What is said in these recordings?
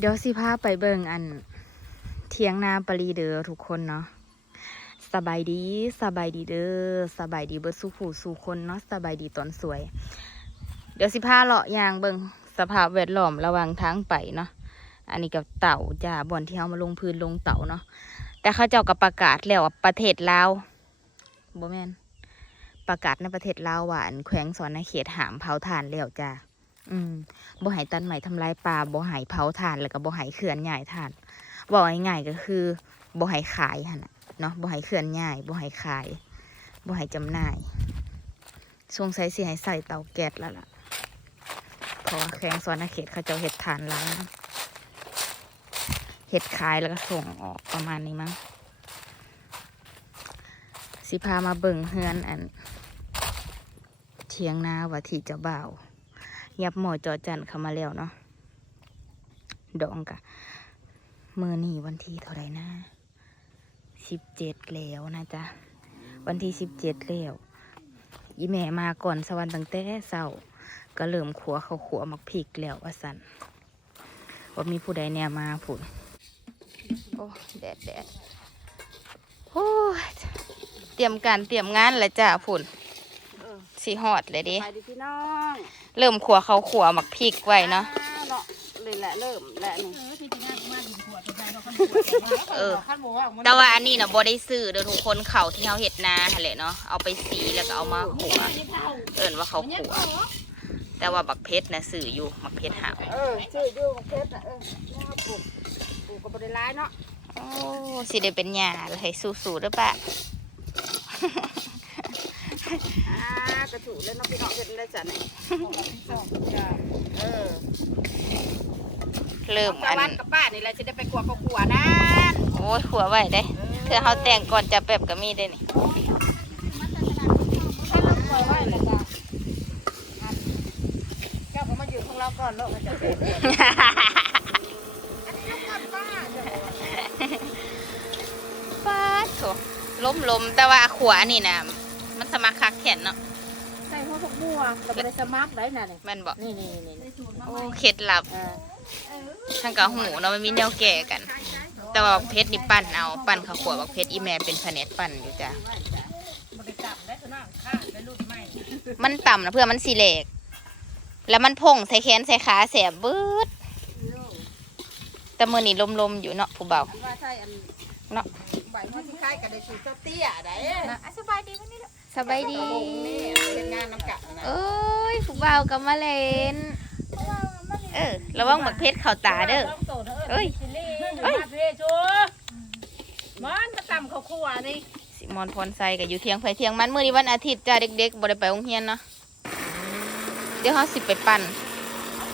เดี๋ยวสิพาไปเบิ่งอัน เทียงนาปรีเด้อทุกคนเนาะสบายดีสบายดีเด้อสบายดีเบิดสู่ผู้สู่คนเนาะสบายดีตอนสวย เดี๋ยวสิพาเลาะยางเบิ่งสภาพแวดล้อมระหว่างทางไปเนาะอันนี้กับเต่าจ้าบ่อนที่เฮามาลงพื้นลงเต่าเนาะแต่เขาเจ้ากับประกาศแล้วว่าประเทศลาวบ่แมนประกาศในประเทศลาวว่าอันแขวงสอนในเขตหามเผาถ่านแล้วจ้า อืมบ่หายตันใหม่ทำลายป่าบ่หายเผาถ่านแล้วก็บ่ใหายเขื่อนใหญ่ถ่านบอกง่ายๆก็คือบ่หายขายหั่นะเนาะบ่หายเขื่อนใหญ่บ่หายขายบ่หายจำหน่ายสงสัยสิให้ใส่เตาแก๊สแล้วล่ะเพราะว่าแข้งสวนเขตเขาเจ้าเห็ดถ่านล้างเห็ดขายแล้วก็ส่งออกประมาณนี้มั้งสิพามาเบิ่งเฮือนอันเทียงนาว่าที่เจ้าบ่าว ยับหมอจอจันเข้ามาแล้วเนาะดองกะมือนี่วันที่เท่าไหร่นะสิบเจ็ดแล้วนะจ๊ะ วันที่สิบเจ็ดแล้วยี่แม่มาก่อนสวรรค์ตั้งแต่เศร้าก็เริ่มขัวเขาขัวมักพริกแล้วว่าสันว่ามีผู้ใดแนวมาผุนโอ้แดดแดดโอ้เตรียมการเตรียมงานแล้วจ้ะผุน สีหอดเลยดิไปดิพี่น้องเริ่มขัวเขาขัวหมักพริกไว้เนาะอ่เนาะเลยแหละเริ่มแหละนี่เออแต่ว่าอันนี้นะบ่ได้ซื้อเด้อทุกคนเขาที่เขาเห็ดนาหั่นแหละเนาะเอาไปสีแล้วก็เอามาขัวเอิ้นว่าเขาขัวแต่ว่าบักเพชรนะซื้ออยู่บักเพชรหาวเออชื่อดูเพชรน่ะเออแล้วปลูกปลูกก็บ่ได้ร้ายเนาะโอ้สิได้เป็นหญ้าเลยสู้ๆเด้อปะ อ่ากระถูแล้วเนาะพี่น้องเฮ็ดได้จ้ะนี่เออเริ่มตะอัวันนกับป้านี่แหละสิได้ไปกลัวก็กลัวนะโอ้ยขัวไว้ได้เธอเขาแต่งก่อนจะแบบก็มีได้นี่ถ้าเรากลัวไว้แล้วก็อันเจ้าก็มาอยู่ของเราก่อนเนาะมันจะเป็นป้าจะบอกว่าป้าดโถล้มลมแต่ว่าขัวอันนี่นะ มันสมัครคักแขนเนาะใส่หัวพวกบัวเราบ่ได้สมัครได้น่ะนี่แมันบอกนี่นี่นี่นี่โอ้เคล็ดลับเออทั้งกับหูเนาะมันมีแนวแก่กัน แต่ว่าบักเพชรนี่ปั้นเอาปั้นข้าวขัวบักเพชรอีแม่เป็นแผนกปั้นอยู่จ้ะบริกรรมได้ขนาดข้างได้รุ่นใหม่มันต่ำนะเพื่อมันสีเหลกแล้วมันพงใส่แขนใส่ขาแสบบืดแต่มือนี่ลมๆอยู่เนาะผู้เบาอันว่าใช่อันเนาะใบมันที่คล้ายกับได้สูตรเตี้ยได้สบายดีวันนี้ สบายดีวงนี่เป็นงานน้ำกัดนะเอ้ยผู้เบากับมาเล่น เออ ระวังบักเพชรเข่าตาเด้อ เอ้ยเฮ้ยเพชัวมันมาต่ำเขาขัวนี่สิมอนพรไซกับอยู่เที่ยงไฟเที่ยงมันมื้อนี้วันอาทิตย์จ้าเด็กๆบ่ได้ไปโรงเรียนเนาะ เดี๋ยวเฮาสิไปปั่น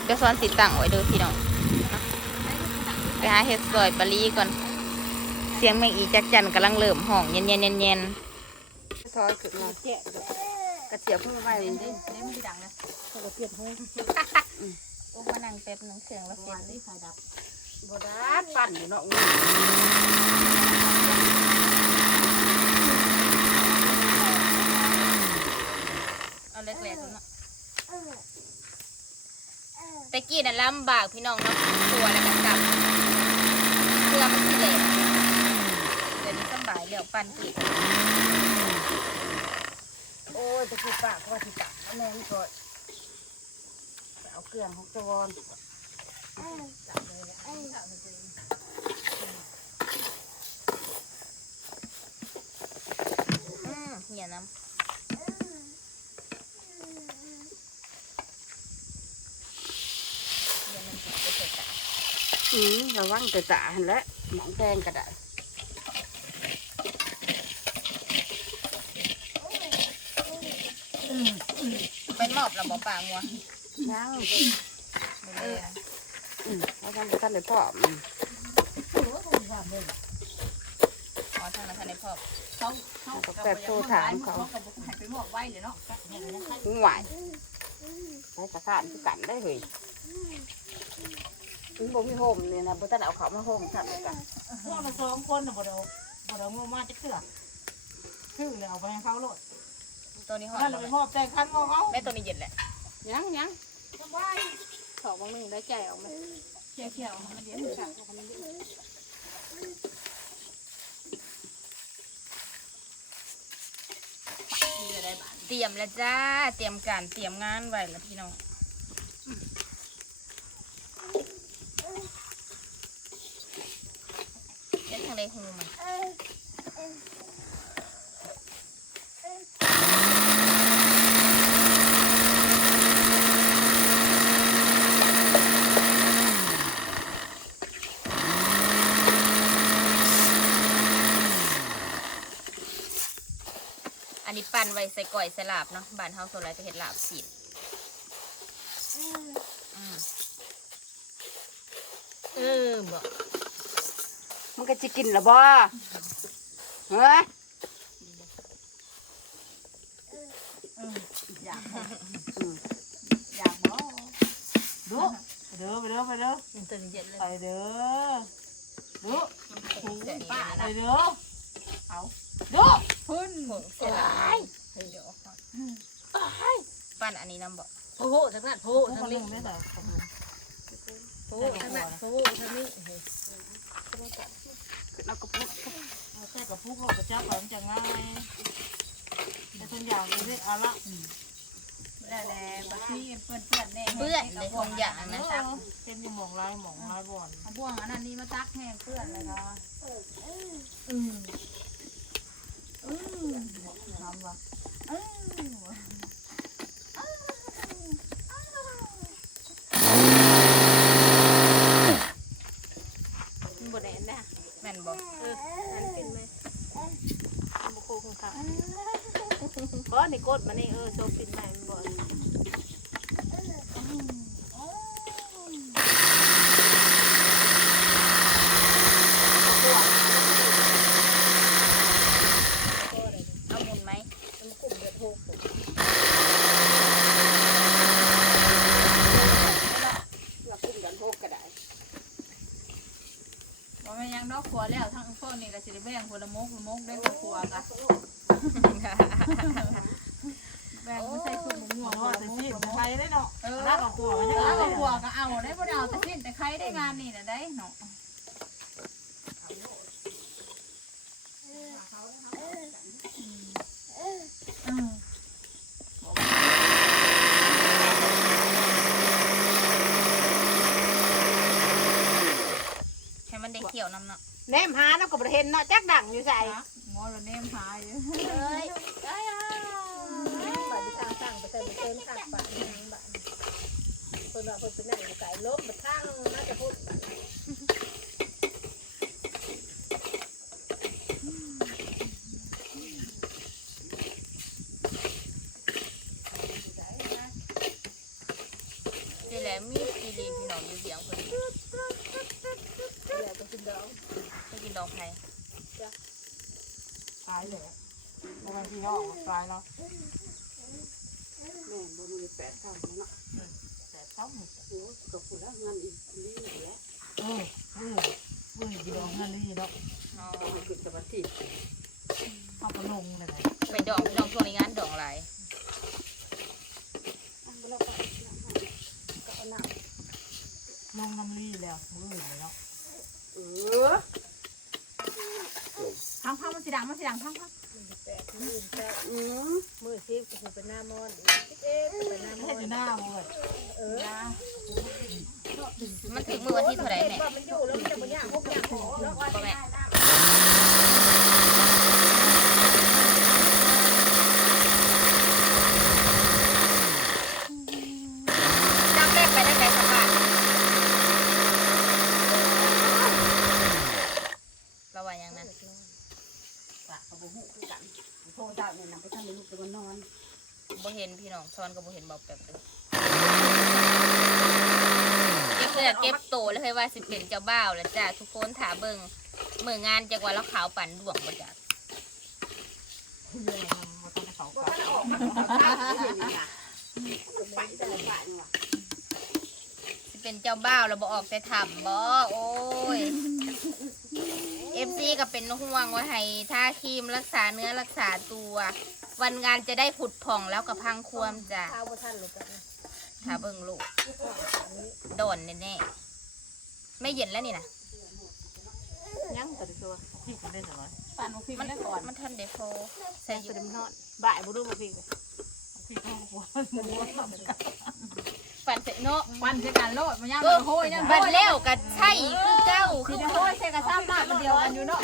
เดี๋ยวสอนสิตั้งไว้เด้อพี่น้องไปหาเฮ็ดซอยปลาลีก่อน เสียงแมงอีจักจันกำลังเริ่มห้องเย็นๆเย็น ทอยขึ้นมาเจ๊กระเจียบเพิ่งไว้ดิๆนี่มันดังนะเขาก็เปลี่ยนห้องโอ้มานั่งแป๊บนึงเสียงละเสียงดิบดาดปั่นอยู่เนาะเอาแรกๆเนาะแต่กี้น่ะลำบากพี่น้องเนาะตัวแล้วก็กลับเพื่อมันสิแหลกเดี๋ยวนี้สำบายแล้วปั่นกี่ โอ้ยจะคือปากว่าที่ตักแม่นี่ก่อนเอาเครื่องของจวอนอืมเหี่ยน้ำเหี่ยน้ำไปใส่ตาอืมระวังแต่ตาหันแหละหมองแดงก็ได้ เป็นหม อบระบบปากงัวยังเอออืมแล้วทำท่านได้พ่อมอ๋อทางนั้นทางในพ่อเขาแบบโทรถามเขาไปหมอบไว้เลยเนาะหวายใช้กระสานคือกันได้เลยมันบ่มีโฮมเนี่ยนะบ่ทันเอาเขามาโฮมทำกันพวกเราสองคนน่ะบ่เราบ่เรางมาจะเถื่อชื่อเลยเอาไปให้เขาโลด ตัวนี้หอนั่มนเลยมอบแต่คันงอเอาแม่ตัวนี้เย็นแหละยังยังสบายถอกบางนึงได้ใจออกไหมเขียวเขียวๆมันเดี๋ยวมันกัดกันมันเดี๋ยวเตรียมแล้วจ้า เตรียมการเตรียมงานไว้แล้วพี่น้องเล่นทางใดหูมัน ปั่นไว้ใส่ก่อยใส่ลาบเนาะบ้านเฮาโซนไรจะเห็ดลาบสีดอืมเออบ่มันก็จะกินละบ่เฮ้ยอยากบ่อยากบ่ดูไปเด้อไปเด้อไปเด้อมันตัวนี้เย็นเลยไปเด้อดูเสียป้าป้าไปนะเด้อเอาดู พุ่นผงเสียลายเฮ้ยเดี๋ยวเอาก่อนปั่นอันนี้น้ำบอกโอ้โหทางนั้นโอ้โหนทางนึนี้งไม่แต่ขอบคุณโอ้โหทางนั้นโอ้โหทางนี้เราก็พูดเอาแค่กับพุกเราก็จับของจะง่ายแต่ทุกอย่างเลยเอาละได้แล้วบัดนี้เปื้อนเปื้อนแน่เปื้อนเลยคงอย่างนะครับเป็นอยู่หมองลายหมองลายบ่อนบ่วงอันนั้นนี่มาตักแห้งเปื้อนเลยค่ะอืม อืมทำวะมันบ่แน่นนะแม่นบอกเอออันเป็นไหมบ่โคงค่ะบ่นี่กดมานี่เออโซฟินใหมมันบอาหมุนไหม มันกลุ่มเดือดหก เรากินกันพวกก็ได้ บ่แม่นยังนอกครัวแล้วทั้งพวกนี้ก็สิได้แบ่งคนละมกละมกได้กับครัวกะแบ่งไม่ใช่คุณหมู หม ม่ว อง ง ค ว่าน ละ จะ มก ซีด ละมก ใครได้เนาะรักกับหัวมันยัง แล้ว ไง กับครัวก็เอาได้บ่ได้เอาแต่สิ้นแต่ใครได้งานนี่น่ะได้เนาะ ให้มันได้เขี ยวน้ำเนาะแนมหาแล้วก็บ่เห็นเนาะจักดังอยู่ใส่งอละเนมหายอยู่เอ้ยบัดนี้ตั้งตั้งไปใส่ไปเติมข้างบ้านนางบ้านเพิ่นว่าเพิ่นเป็นนั่งอยู่ไกลลบบัดทางน่าจะพูดบัด นี่แหละมีอีหลีพี่น้องอยู่เสียงคน เดี๋ยวไปกินดอง ไปกินดองไผ่ ตายเลยบางทีน้องตายแล้วแม่บ่มีแปดเท่าเนาะแต่ต้องโอ้ก็พูดแล้วเงินอีกนี่แหละเออเออเออดีดองฮันนี่ดอกเอาไปขึ้นสวัสดีเอาไปลงเลยไปดองพี่น้องช่วงนี้งานดอกหลาย ลงน้ำรีแล้วมือเลยเนาะ เออ พังพังมันสิดังมันสิดังพังพังอืมมือซิกูเป็นหน้ามอนเอ๊ะเป็นหน้ามไม่อใช่นหน้าเลยเออมันถึงมือวันที่เท่าไหร่แม่ ว่ามันอยู่แล้วมันจะบ่ย่างพวกย่างหอแล้วพ่อแม่จำเลขไปได้ไงครับป้าระวังอย่างนั้น ปากก็บ่ฮู้คือกัน โทรได้เนี่นำไปทางลูกไปนนอนบ่เห็นพี่น้องซ้อนก็บ่เห็นบอกแบบเลยเก็บเสื้อเก็บโตแล้วเคยว่าสิเป็นเจ้าบ่าวแล้วจ้าทุกคนถาเบิ่งมืองานจากว่าเราขาวปั่นดวงบ่จ้าเรื่องมันต้องเขาบ่กัทันออกมาก็ตายอยู่นี่น่ะไปได้ไปว่ะสิเป็นเจ้าบ่าวแล้วบ่ออกแต่ถ้ำบ่โอ้ย เอฟซีก็เป็นห่วงว่าให้ทาครีมรักษาเนื้อรักษาตัว วันงานจะได้ผุดผ่องแล้วกับพังควมจ้ะข้าวบ่ทันหรอกจ้ะถ้าเบิ่งลูกโดนแน่ไม่เย็นแล้วนี่นะยังตัวตัวพี่ก็ได้สบายปั่นมาพิงมันได้ก่อนมันทันเดโฟใส่ใส่ออยู่ยู่ดำนอนบ่ายบุรุษมาพิงพี่เขาหัวหมูสับกัน ปั่นเสร็จเนาะวันจะการโลดมันย่างเออโหยยังบัดแล้วก็ใช่คือเก้าคืคืออจะโห้ยเซกระซ้ำหน้ามันเดียวกันอยู่เนาะ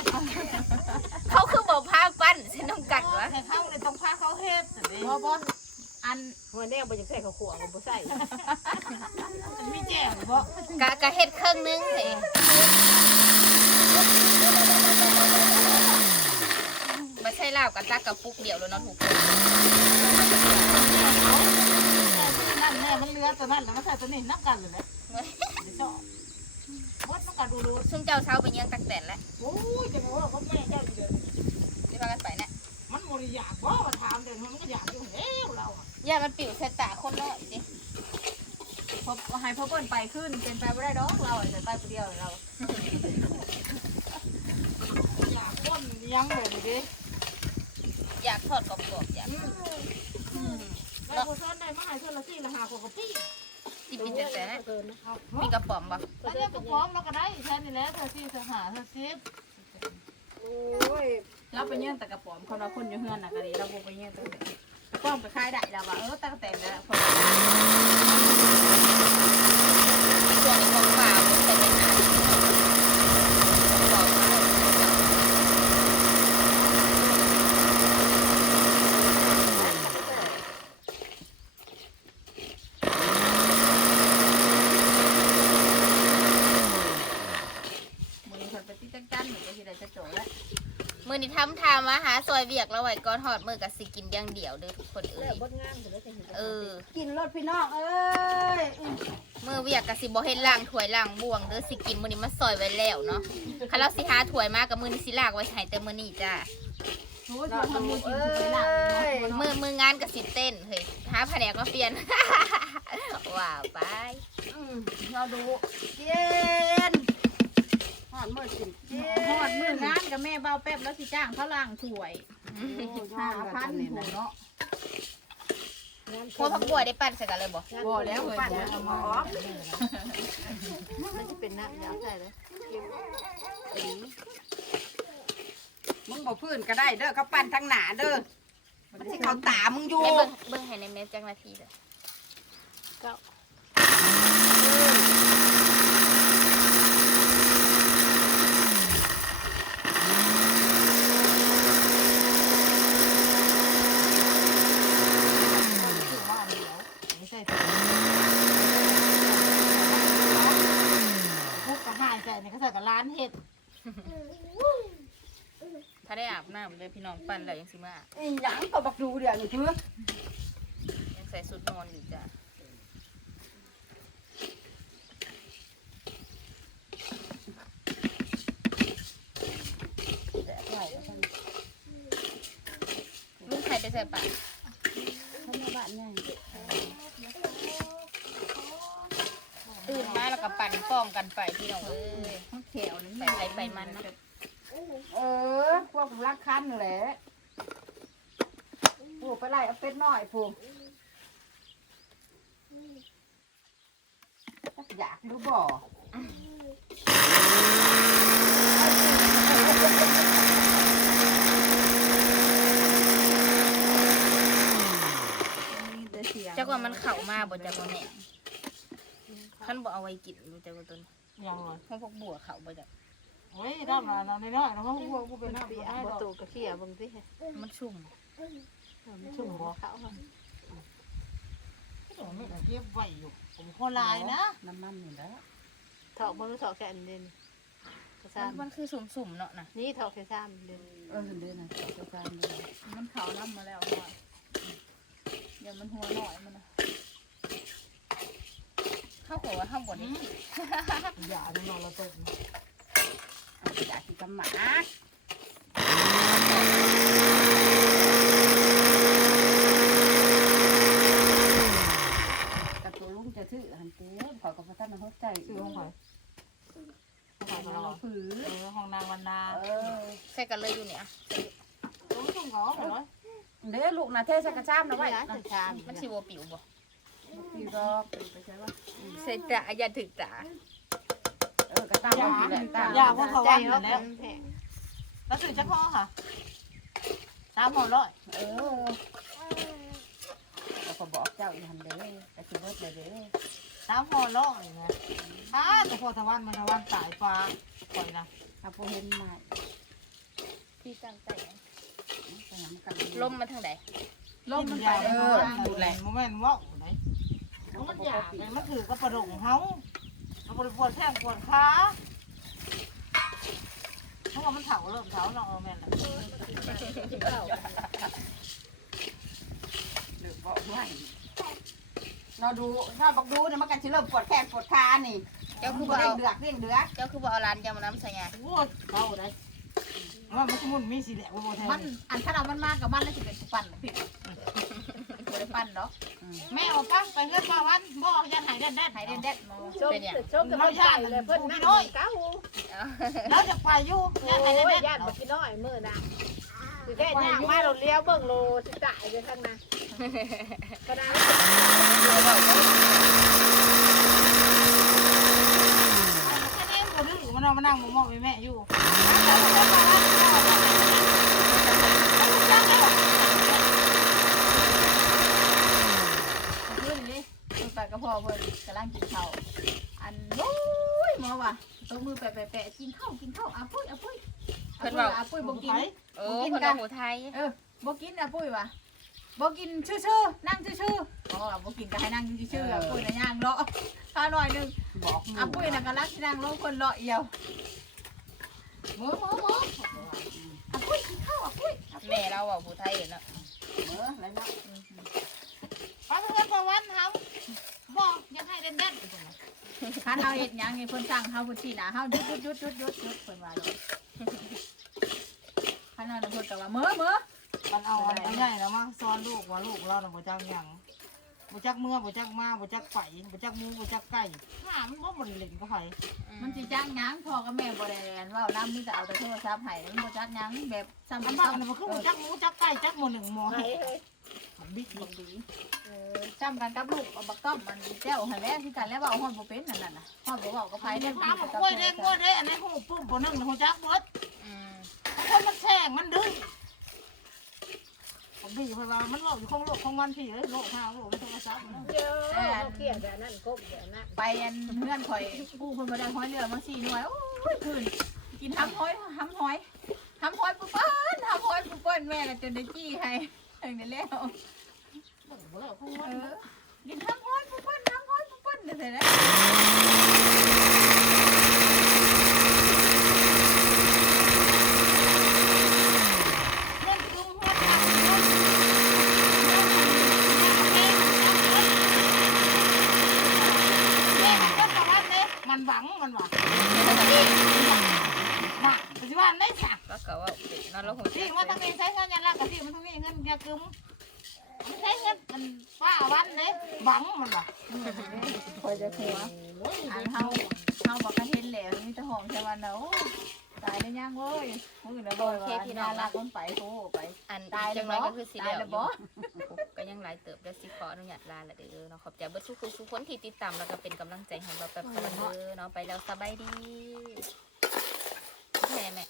เขาคือบอกพาปั้นเส้นน้ำกัดวะแต่เข้าเลยต้องพาเขาเฮ็ดสิบ่บ่อันหัวแน่บ่อยากใส่ข้าวขั่วก็บ่ใส่มันมีแจ่วบ่กะกะเฮ็ดเครื่องนึงเองไม่ใช่ลาบกับตักกับปุกเดียวแล้วเนาะถูกค นั่นแน่มันเลือตัวนั้นแล้วก็ใส่ตัวนี้นับกันเลยแหละเดี๋ยวชอบวัดนับกันดูดูซุ่มเจ้าเช้าไปเยี่ยงตักแต่นแล้วโอ้ยจะบอกว่าเขาแม่เจ้าอยู่เด้อที่พากันไปเนี่ยมันโมริอยากบ่มาถามเดินมันก็อยากอยู่เฮ้ยเราอะอย่ามันปิวใส่ตาคนเนาะจิพอให้พ่อเปิ้นไปขึ้นเป็นไปบ่ได้ดอกเราแต่ไปผู้เดียวเราอยากก้นยังเลยดิอยากทอดกรอบๆอยาก แล้วพอซ้อนได้มาให้เท่าละสี่ละห้าพอกระปี้จิบินแต่แต่นะเกินนะมีกระป๋อมบ่แล้วเนี่ยก็พร้อมแล้วก็ได้แค่นี้แหละเธอสี่เธอหาเธอสิบโอ้ยเราไปเยี่ยงแต่กระป๋อมคนเราคนอยู่เฮือนน่ะก็ดีเราบ่ไปเยี่ยงแต่กระป๋อมไปขายได้แล้วว่าเออตั้งแต่แล้วพอส่วนในของฝาผมใส่เป็นอาหารกรอบมาก มือคน ไปที่จังจันหนูก็สิได้จะโจแล้วมือนี้ทำทามาหาซอยเวียกแล้วไว้ก่อนหอดมือกับสิกินอย่างเดียวเด้อทุกคนเอ้ยบดงามถึงได้จะเห็นเออ กินรถพี่น้องเอ้ยมือเวียกกับสิบ่เฮ็ดล่างถ้วยล่างบ่วงเด้อสิกินมื้อนี้มาซอยไว้แล้วเนาะคันเราสิหาถ้วยมากับมื้อนี้สิลากไว้ให้แต่มื้อนี้จ้าโอ้ยทำมือกินสุดเลยล่ะมือมืองานกับสิเต้นเฮ้ยหาแผนกมาเปลี่ยนว้าวไปอืมเราดูเย็นห อดมือกินเย็นหอดมืองานกับแม่เบาแป๊บแล้วสิจ้างเขาล่างถ้วยห้าพันหูเนาะพวกผักบัวได้ปั่นใส่กันเลยบ่บ่แล้วปั่นแล้วหมอมันจะเป็นน้ำยาใส่เลยมึงบอกพื้นก็ได้เด้อเขาปั่นทางหนาเด้อมันสิเขาตามึงอยู่ให้เบิ่งเบิ่งให้ในเมสจังนาทีเด้อ ไม่ใช่ถุงพวกกระหายใส่ในกระใส่กับร้านเห็ดถ้าได้อาบน้ำเลยพี่น้องปั่นแล้วยังสิมาอาบอีหยังก็บักดูเดี๋ยวนี้เพื่อยังใส่สุดนอนอยู่จ้ะลุงใครไปใส่ปากเขามาบ้านใหญ่ ตื่นมา แล้วก็ปั่นป้องกันไปพี่น้องเอ้ยแถวนั้นไปไปไปมันนะเออ พวกรักคันแหละผูกไปไล่เอาเป็ดน้อยผูกอยากรู้บ่มีแต่เสียงจักว่ามันเข่ามาบ่จักว่าแหน่ ขันบ่เอาไว้กินบ่จักว่าต้นยังไงห้องพวกบัวเข่าบ่จักเฮ้ยด้ามเราน้อยๆเราพวกพวกพวกเป็นน้ำเปียได้กดอกตูกระเขี้ยบางทีมันชุ่มชุ่มบ่เขาผมไม่ได้เก็บไว้อยู่ผมขอลายนะน้ำมันนี่แหละถอกมือถอกแขนเด่นกระซ้มันคือสุ่มๆเนาะนะำนี่ถอกแขนซ้ำเด่นเออเดือนน่ะจะการเลยมันเขาน้ำมาแล้วค่ะเดี๋ยวมันหัวหน่อยมันนะ เข้าหัวว่าข้างบนนี่อย่าดูนอนเราตกเอาอยากกินกับหมากับตัวลุงจะซื้อหันเต้ขอยกับพระท่านมาเข้าใจซื้อห้องไหนห้องไหนเราเราฝือเออห้องนางวันนาเออใส่กันเลยอยู่เนี่ยต้องชุ่มเหรอเหรอเด้ลูกนะเทศกระชามนะไว้ไม่ร้านนะจะชามมันสิบ่ปิวบ่พี่ก็ไปใช่ว่าใส่ตาอย่าถึกตาเอออกระตามอย่าอยู่แหละตามอย่าพวกเขาใจว่าอเนาะยู่แล้ว แพงแล้วสื่อจะพ่อค่ะสามห่อร้อยเออเราก็บอกเจ้าอีหันเด้อกระชิบดเลยเด้อสามห่อร้อยนะอ้าแต่พอตะวันมันตะวันสายฟ้าปล่อยนะเอาผู้เห็นมาที่ตั้งแต่ไปหามันกันลมมาทางไหนลมมันไปเออดูแลโมเมนต์ว่าไหน มันอยากเลยมันถือกระปรงเฮาเราบริปวดแข้งปวดขาเพราะว่ามันเถาเริ่มเถาเราเออแม่นแหละหรือบอกไว้เราดูถ้าบอกดูเนี่ยมันก็จะเริ่มปวดแขนปวดขานี่เจ้าคืคืออบ่บ่เร่เอางเดือกเร่งเดือกเจ้าคือบ่เอาร้านยำน้ำใส่ไงโอ้เถาได้ว่ามันสมุนมีสีแดงโบแทมันนอันถ้าเรามันมากกับมันแล้วสิเป็นปั่นผิดบ่ได้ ปั่นเนาะแม่เอาปั้งไปเงินมาวันบ่ยังหายแดดให้เด็ดๆมาชมชมกับมันใหญ่เลยเพิ่นนั่งเก้าแล้วจะไปอยู่โอ้ยังหายยแดดญาติบ่กินน้อยมื้อน่ะสิแค่ย่างมาเราเลี้ยวเบิ่งโลสิตายเลยข้างหน้าก็ได้แค่นี้คนนึงมันเอามานั่งมองแม่อยู่ ขึ้นนี่เพิ่นไป กับพ่อเพิ่นกำลังกินข้าวอันโอ้ยหมอว่ะตัวมือแปะๆๆกินข้าวกินข้าวอะปุ้ยอะปุ้ยอะปุ้ยอะปุ้ยบ่กิน เออคนละหูไทยเออบ่กินอะปุ้ยว่ะบ่กินชื่อๆนั่งชื่อๆอ๋อบ่กินก็ให้นั่งชื่อๆอะปุ้ยน่ะย่างเลาะข้าหน่อยหนึงบอกอะปุ้ยน่ะกำลังสินั่งลงคนเลาะเอียวหมูหมูหมูอะปุ้ยกินข้าวอะปุ้ยแม่เราอะหูไทยเนาะเออแล้วเนาะไปเงินมาวันเขา บอกยังให้แดดคันเฮาเฮ็ดหยังนี่เพิ่นสั่งเฮาเพิ่นสิหน้าเฮาหยุดหยุดหยุดหยุดหยุดหยุดเพิ่นว่าเนาะคันเฮาน่ะเพิ่นก็ว่าเมื่อเมื่อมันเอาอันใหญ่แล้วมาซ้อนลูกว่าลูกเราน่ะบ่จักหยังบ่จักเมื่อบ่จักมาบ่จักไฝบ่จักหมูบ่จักไก่ห้ามันบ่บ่ได้เล่นกับไผมันสิจ้างหยังพ่อกับแม่บ่ได้อันเว้านำมีแต่เอาแต่โทรศัพท์ให้มันบ่จักหยังแบบซ้ำอันซ้ำบ้านน่ะมันคือบ่จักหมูจักไก่จักหมูหนึ่งหมู เฮ้ยเฮ้ย บิ๊กบิ๊กดีเออซ้ำกันกับลูกเอาบักต้อมมันแจ้วหั่นแหละคือกันแล้วเว้าฮอดบ่เป็นนั่นน่ะนะฮอดบ่เว้ากับไผไปได้ได้ถามว่ากล้วยได้กล้วยได้อันนี้หูปุ่มบ่หนึ่งหูจักเบิดอืมคนมันแช่งมันดึงผมบีบไปว่ามันโลกอยู่ของโลกของมันพี่เอ้ยโลกห้าโลกไม่ต้องมาซับนะเดี๋ยวเขาเครียดแบบนั้นกบแบบนั้นไปอันเพื่อนข่อยกู้เพิ่นบ่ได้ห้อยเรือมา4หน่วยโอ้ยคืนกินห้ำห้อยห้ำห้อยห้ำห้อยปุ๊บเปิ้นห้ำห้อยปุ๊บเปิ้นแม่ก็จนได้จี้ให้ ถึงได้แล้วเบิ่งบ่แล้วของเอมันอกินห้ำห้อยปุ๊บเปิ้นห้ำห้อยปุ๊บเปิ้นได้เสร็จแล้วมันจุ่มหัวจักมันหวังมันหวังว่าปัจจุบันได้สัก ก็ก็ว่าเป็นนอนแล้วหูที่ว่าต้องมีใช้เงินยันละกับที่มันต้องมีเงินยากึมใช้เงินมันป้าวันเลยหวังมันว่ะคอยจะหัวอันเฮาเฮาบอกกันเห็นแล้วมีแต่หอมใช่วันเนาะตายได้ยังเว้ยมือแล้วบ่ว่าน่ารักคนไปโทไปอันตายจัแล้วงไรบ่ก็คือสิตายแล้วแล้วบ่ก็ยังหลายเติบได้สิขออนุญาตลาละเด้อเนาะขอบใจเบิดทุกคนทุกคนที่ติดตามแล้วก็เป็นกำลังใจให้เราแบบกันเด้อเนาะไปแล้วสบายดีแค่แม่